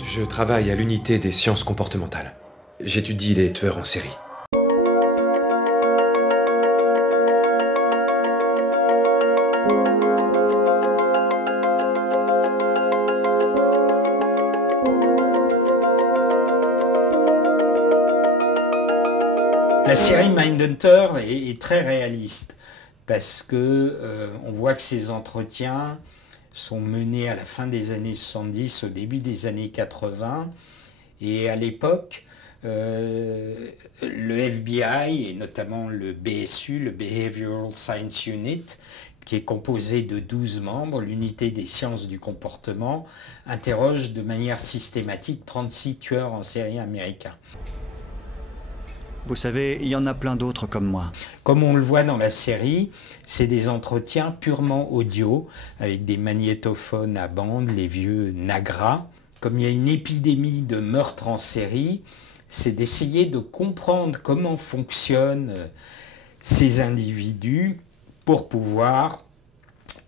Je travaille à l'unité des sciences comportementales. J'étudie les tueurs en série. La série Mindhunter est très réaliste parce que on voit que ces entretiens sont menés à la fin des années 70, au début des années 80, et à l'époque, le FBI et notamment le BSU, le Behavioral Science Unit, qui est composé de 12 membres, l'unité des sciences du comportement, interroge de manière systématique 36 tueurs en série américains. Vous savez, il y en a plein d'autres comme moi. Comme on le voit dans la série, c'est des entretiens purement audio, avec des magnétophones à bande, les vieux Nagra. Comme il y a une épidémie de meurtres en série, c'est d'essayer de comprendre comment fonctionnent ces individus pour pouvoir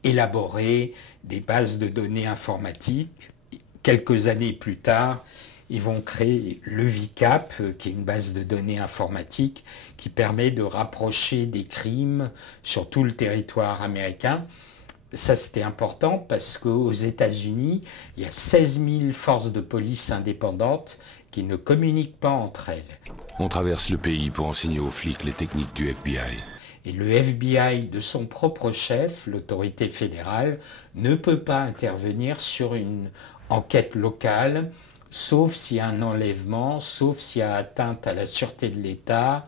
élaborer des bases de données informatiques. Quelques années plus tard, ils vont créer le VCAP, qui est une base de données informatique qui permet de rapprocher des crimes sur tout le territoire américain. Ça, c'était important parce qu'aux États-Unis, il y a 16 000 forces de police indépendantes qui ne communiquent pas entre elles. On traverse le pays pour enseigner aux flics les techniques du FBI. Et le FBI, de son propre chef, l'autorité fédérale, ne peut pas intervenir sur une enquête locale, sauf s'il y a un enlèvement, sauf s'il y a atteinte à la sûreté de l'État,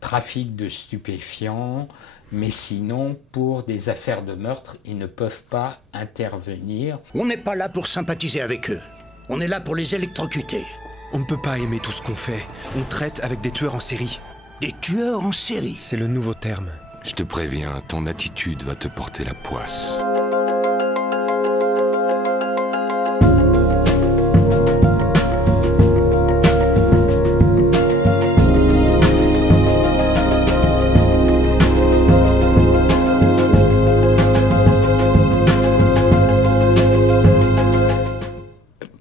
trafic de stupéfiants, mais sinon, pour des affaires de meurtre, ils ne peuvent pas intervenir. On n'est pas là pour sympathiser avec eux. On est là pour les électrocuter. On ne peut pas aimer tout ce qu'on fait. On traite avec des tueurs en série. Des tueurs en série. C'est le nouveau terme. Je te préviens, ton attitude va te porter la poisse.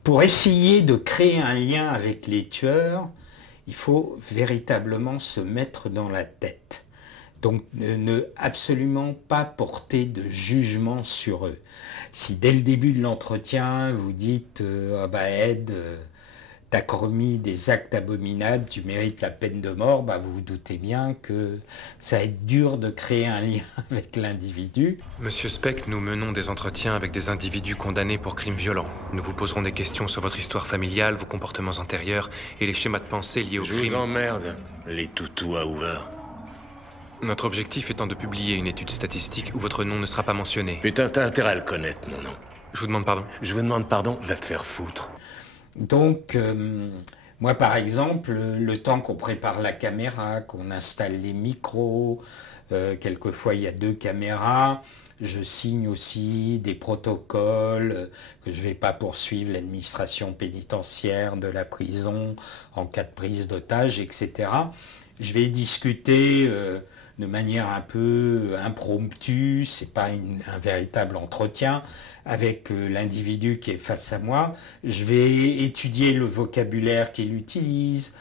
Pour essayer de créer un lien avec les tueurs, il faut véritablement se mettre dans la tête. Donc ne absolument pas porter de jugement sur eux. Si dès le début de l'entretien, vous dites ah bah Ed, t'as commis des actes abominables, tu mérites la peine de mort, bah vous vous doutez bien que ça va être dur de créer un lien avec l'individu. Monsieur Speck, nous menons des entretiens avec des individus condamnés pour crimes violents. Nous vous poserons des questions sur votre histoire familiale, vos comportements antérieurs et les schémas de pensée liés au crime. Je vous emmerde, les toutous à Hoover. Notre objectif étant de publier une étude statistique où votre nom ne sera pas mentionné. Putain, t'as intérêt à le connaître, mon nom. Je vous demande pardon. Je vous demande pardon, va te faire foutre. Donc, moi par exemple, le temps qu'on prépare la caméra, qu'on installe les micros, quelquefois il y a 2 caméras, je signe aussi des protocoles que je ne vais pas poursuivre l'administration pénitentiaire de la prison en cas de prise d'otage, etc. Je vais discuter de manière un peu impromptue, c'est pas un véritable entretien, avec l'individu qui est face à moi. Je vais étudier le vocabulaire qu'il utilise,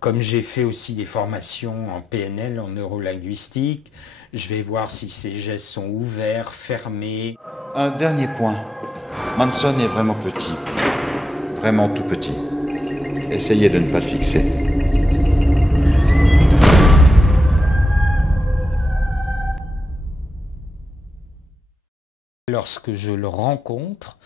comme j'ai fait aussi des formations en PNL, en neurolinguistique. Je vais voir si ses gestes sont ouverts, fermés. Un dernier point. Manson est vraiment petit. Vraiment tout petit. Essayez de ne pas le fixer. Lorsque je le rencontre,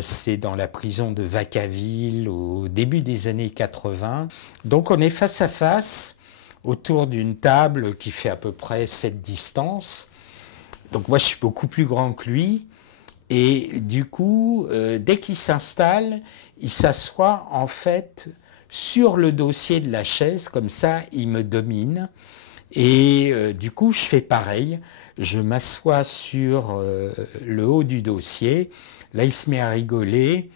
c'est dans la prison de Vacaville au début des années 80. Donc on est face à face autour d'une table qui fait à peu près cette distance. Donc moi je suis beaucoup plus grand que lui et du coup dès qu'il s'installe, il s'assoit en fait sur le dossier de la chaise, comme ça il me domine. Et du coup, je fais pareil. Je m'assois sur le haut du dossier. Là, il se met à rigoler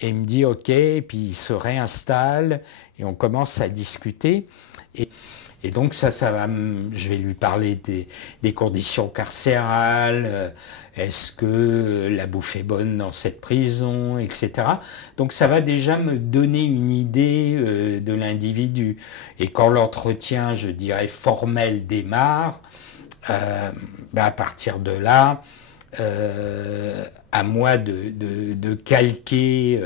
et il me dit OK. Et puis, il se réinstalle et on commence à discuter. Et Et donc je vais lui parler des conditions carcérales, est-ce que la bouffe est bonne dans cette prison, etc. Donc ça va déjà me donner une idée de l'individu. Et quand l'entretien, je dirais, formel démarre, à partir de là, à moi de calquer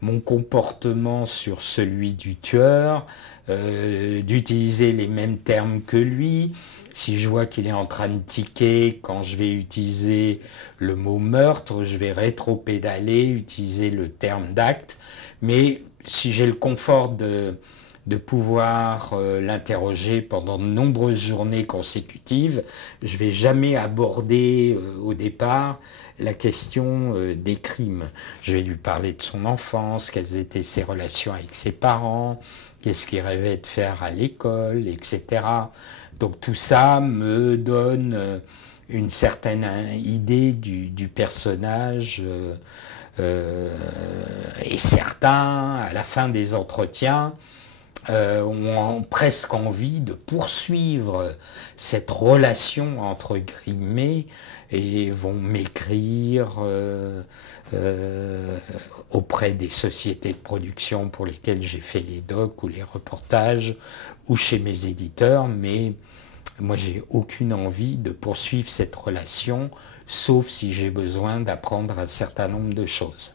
mon comportement sur celui du tueur, d'utiliser les mêmes termes que lui. Si je vois qu'il est en train de tiquer, quand je vais utiliser le mot meurtre, je vais rétro-pédaler, utiliser le terme d'acte. Mais si j'ai le confort de pouvoir l'interroger pendant de nombreuses journées consécutives, je vais jamais aborder au départ la question des crimes. Je vais lui parler de son enfance, quelles étaient ses relations avec ses parents, qu'est-ce qu'il rêvait de faire à l'école, etc. Donc tout ça me donne une certaine idée du personnage et certains, à la fin des entretiens, ont presque envie de poursuivre cette relation entre guillemets et vont m'écrire auprès des sociétés de production pour lesquelles j'ai fait les docs ou les reportages ou chez mes éditeurs, mais moi j'ai aucune envie de poursuivre cette relation, sauf si j'ai besoin d'apprendre un certain nombre de choses.